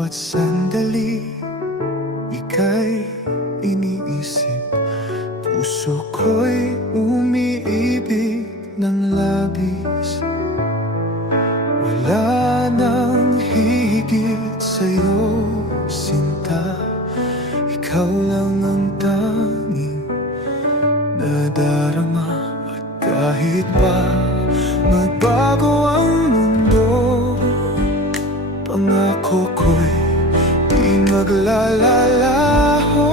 bawat sandali, ika'y iniisip. Puso ko'y umiibig ng labis. Wala nang higit sa'yo, sinta. Ikaw lang ang tanging nadarama. At kahit pa magbago ang mundo, pangako ko'y di maglalalaho.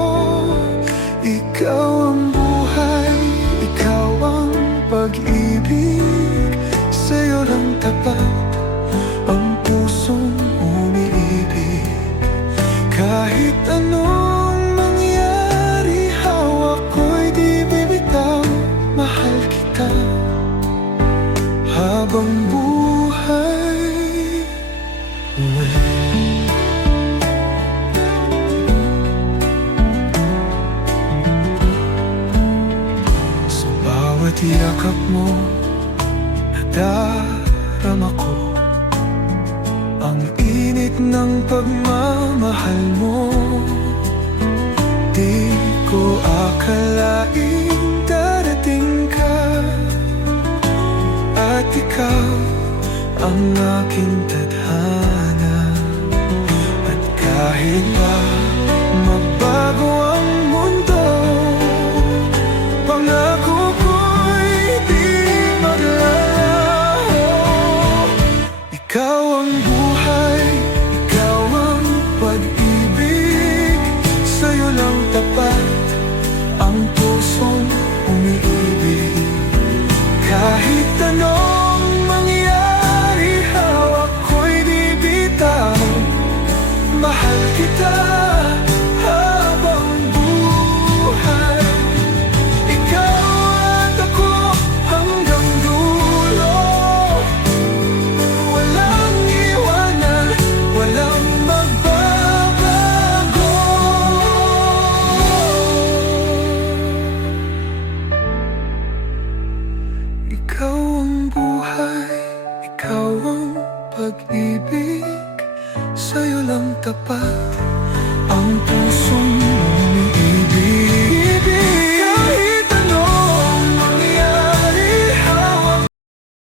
Ikaw ang buhay, ikaw ang pag-ibig. Sa'yo lang tapat ang pusong umiibig. Kahit anong mangyari, hawak ko'y di bibitaw. Mahal kita habang buhay. Sa bawat yakap mo, nadarama ko ang init ng pagmamahal mo. Di ko akalaing darating ka, at ikaw ang aking tadhana. At kahit pa magbago ang mundo, pangako ko'y di maglalaho. Ikaw ang buhay, ikaw ang pag-ibig. Sa'yo lang tapat ang pusong umiibig. Kahit anong mangyari, hawak ko'y di bitaw. Mahal kita habang buhay. Ikaw at ako hanggang dulo. Walang iwanan, walang magbabago. Ikaw ang buhay, ikaw ang pag-ibig. Sa'yo lang tapat ang